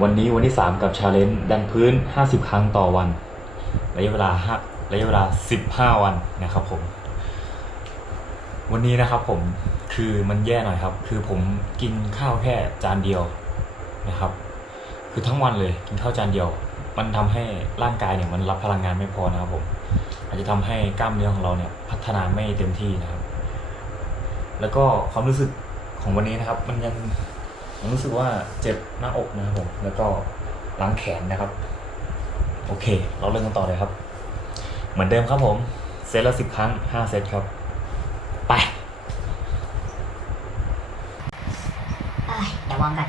วันนี้วันที่ 3 กับชาเลนจ์ดันพื้น 50 ครั้งต่อวัน ระยะเวลา5ระยะเวลา 15 วันนะครับผม วันนี้นะครับผมคือมันแย่หน่อยครับ คือผมกินข้าวแค่จานเดียวนะครับ คือทั้งวันเลยกินข้าวจานเดียว มันทำให้ร่างกายเนี่ยมันรับพลังงานไม่พอนะครับผม อาจจะทำให้กล้ามเนื้อของเราเนี่ยพัฒนาไม่เต็มที่นะครับ แล้วก็ความรู้สึกของวันนี้นะครับ มันยัง ผมรู้สึกว่าเจ็บหน้าอกนะครับผมแล้วก็หลังแขนนะครับ โอเค เราเริ่มกันต่อเลยครับ เหมือนเดิมครับผม เซตละสิบครั้งห้าเซตครับ ไปเอ้ยเดี๋ยววอร์มก่อน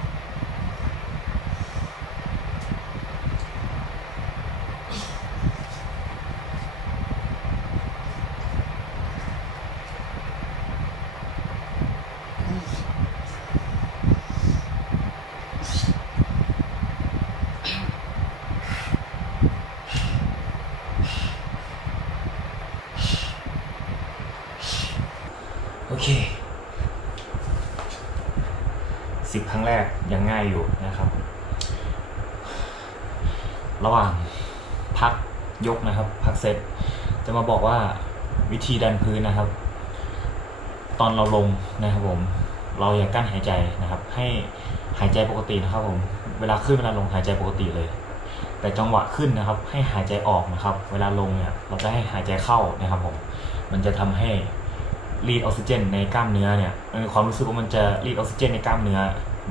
สิบครั้งแรกยังง่ายอยู่นะครับ ระหว่างพักยกนะครับ พักเซตจะมาบอกว่าวิธีดันพื้นนะครับ ตอนเราลงนะครับผม เราอย่ากั้นหายใจนะครับ ให้หายใจปกตินะครับผม เวลาขึ้นเวลาลงหายใจปกติเลย แต่จังหวะขึ้นนะครับ ให้หายใจออกนะครับ เวลาลงเนี่ยเราจะให้หายใจเข้านะครับผม มันจะทำให้ รีดออกซิเจนในกล้ามเนื้อเนี่ยมันมีความรู้สึกว่ามันจะรีดออกซิเจนในกล้ามเนื้อ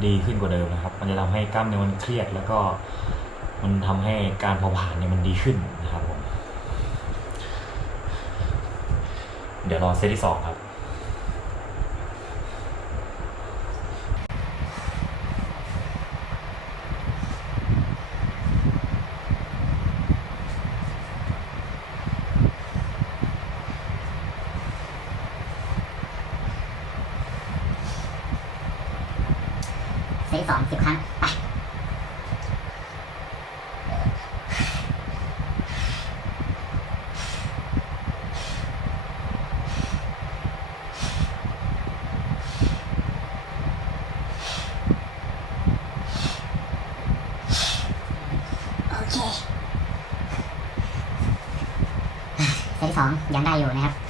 ดีขึ้นกว่าเดิมนะครับ มันจะทำให้กล้ามเนื้อมันเครียด แล้วก็มันทำให้การเผาผลาญเนี่ยมันดีขึ้นนะครับผม เดี๋ยวรอเซตที่สองครับ ซตสองสิบครั้ง ไปโอเคเซตที่สองยังได้อยู่นะครับ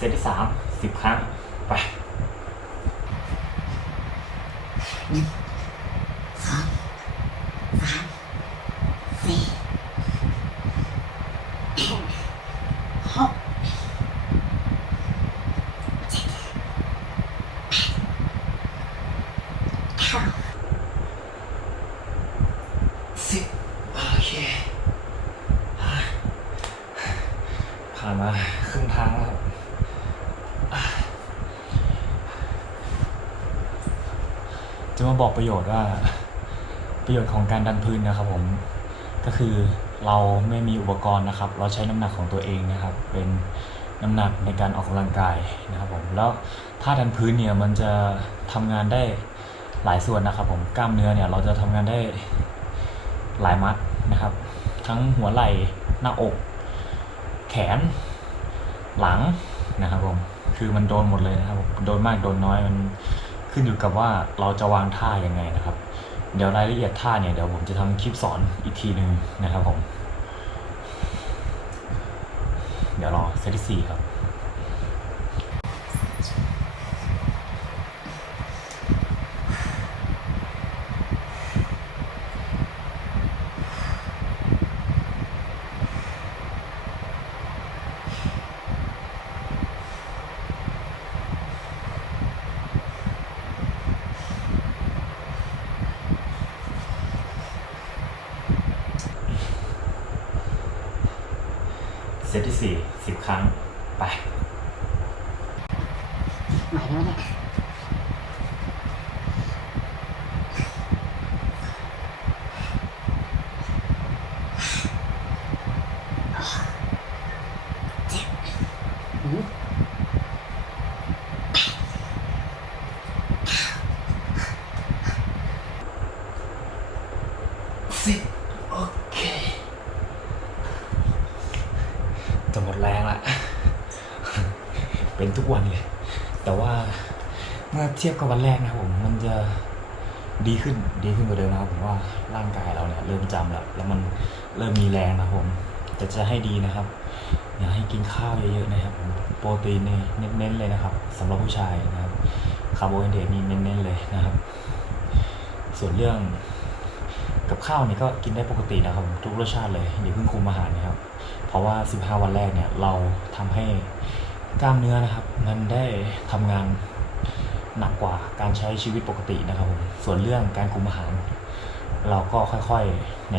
ซตที่สามสิบครั้ง ไปหนึ่งสองสามสี่หกเจ็ดแปดเก้า สิบโอเค ผ่านมาครึ่งทางแล้วครับ จะมาบอกประโยชน์ว่า ประโยชน์ของการดันพื้นนะครับ ผมก็คือเราไม่มีอุปกรณ์นะครับ เราใช้น้ำหนักของตัวเองนะครับ เป็นน้ำหนักในการออกกำลังกายนะครับผมแล้วท่าดันพื้นเนี่ยมันจะทำงานได้หลายส่วนนะครับ ผมกล้ามเนื้อเนี่ยเราจะทำงานได้หลายมัดนะครับ ทั้งหัวไหล่หน้าอก แขน หลังนะครับผมคือมันโดนหมดเลยนะครับโดนมากโดนน้อยมัน ขึ้นอยู่กับว่าเราจะวางท่ายังไงนะครับ เดี๋ยวรายละเอียดท่าเนี่ยเดี๋ยวผมจะทำคลิปสอนอีกทีหนึ่งนะครับผม เดี๋ยวรอเซตที่สี่ครับ เซตที่สี่สิบครั้งไปไหวไหมวะเนี่ย สิบโอเค จะหมดแรงละ เป็นทุก วันเลย แต่ว่าเมื่อเทียบกับวันแรกนะครับผมมันจะดีขึ้นดีขึ้นกว่าเดิมนะครับผมว่าร่างกายเราเนี่ยเริ่มจำแล้วแล้วมันเริ่มมีแรงนะครับผมแต่จะให้ดีนะครับ อยากให้กินข้าวเยอะๆนะครับผมโปรตีนเนี่ยเน้นๆเลยนะครับสำหรับผู้ชายนะครับคาร์โบไฮเดรตนี่เน้นๆเลยนะครับ ส่วนเรื่องกับข้าวนี่ก็กินได้ปกตินะครับ ทุกรสชาติเลยอย่าเพิ่งคุมอาหารนะครับ เพราะว่า 15 วันแรกเนี่ยเราทำให้ กล้ามเนื้อนะครับ มันได้ทำงานหนักกว่าการใช้ชีวิตปกตินะครับผมส่วนเรื่องการคุมอาหาร เราก็ค่อยๆใน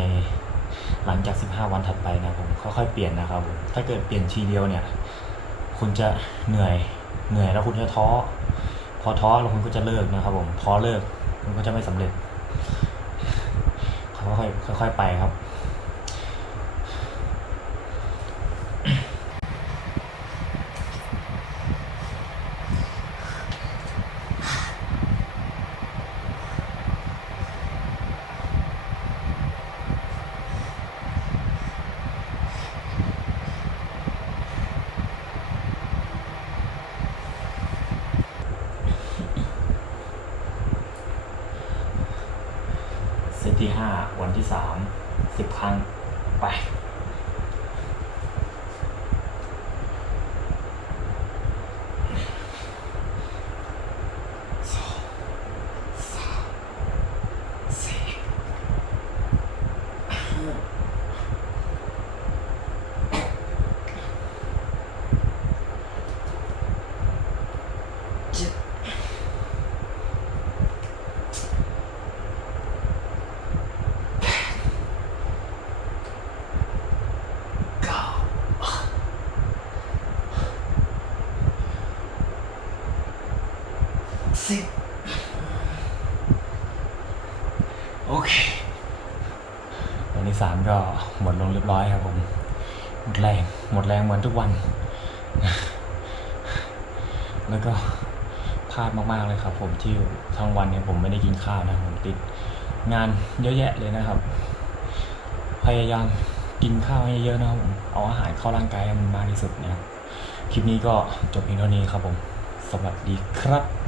หลังจาก 15 วันถัดไปนะผมค่อยๆเปลี่ยนนะครับผมถ้าเกิดเปลี่ยนทีเดียวเนี่ย คุณจะเหนื่อยเหนื่อยแล้วคุณจะท้อพอท้อแล้วคุณก็จะเลิกนะครับผมพอเลิกคุณก็จะไม่สำเร็จค่อยๆค่อยๆไปครับ ที่ห้าวันที่สามสิบครั้งไป สองสามสี่ห้าเจ็ด เก้าสิบ โอเควันที่สามก็หมดลงเรียบร้อยครับผม หมดแรง หมดแรงเหมือนทุกวัน แล้วก็พลาดมากๆเลยครับ ผมที่ทั้งวันเนี่ยผมไม่ได้กินข้าวนะผมติดงานเยอะแยะเลยนะครับ พยายามกินข้าวให้เยอะนะครับผมเอาอาหารเข้าร่างกายให้มันมากที่สุดนะครับ คลิปนี้ก็จบเพียงเท่านี้ครับผม สวัสดีครับ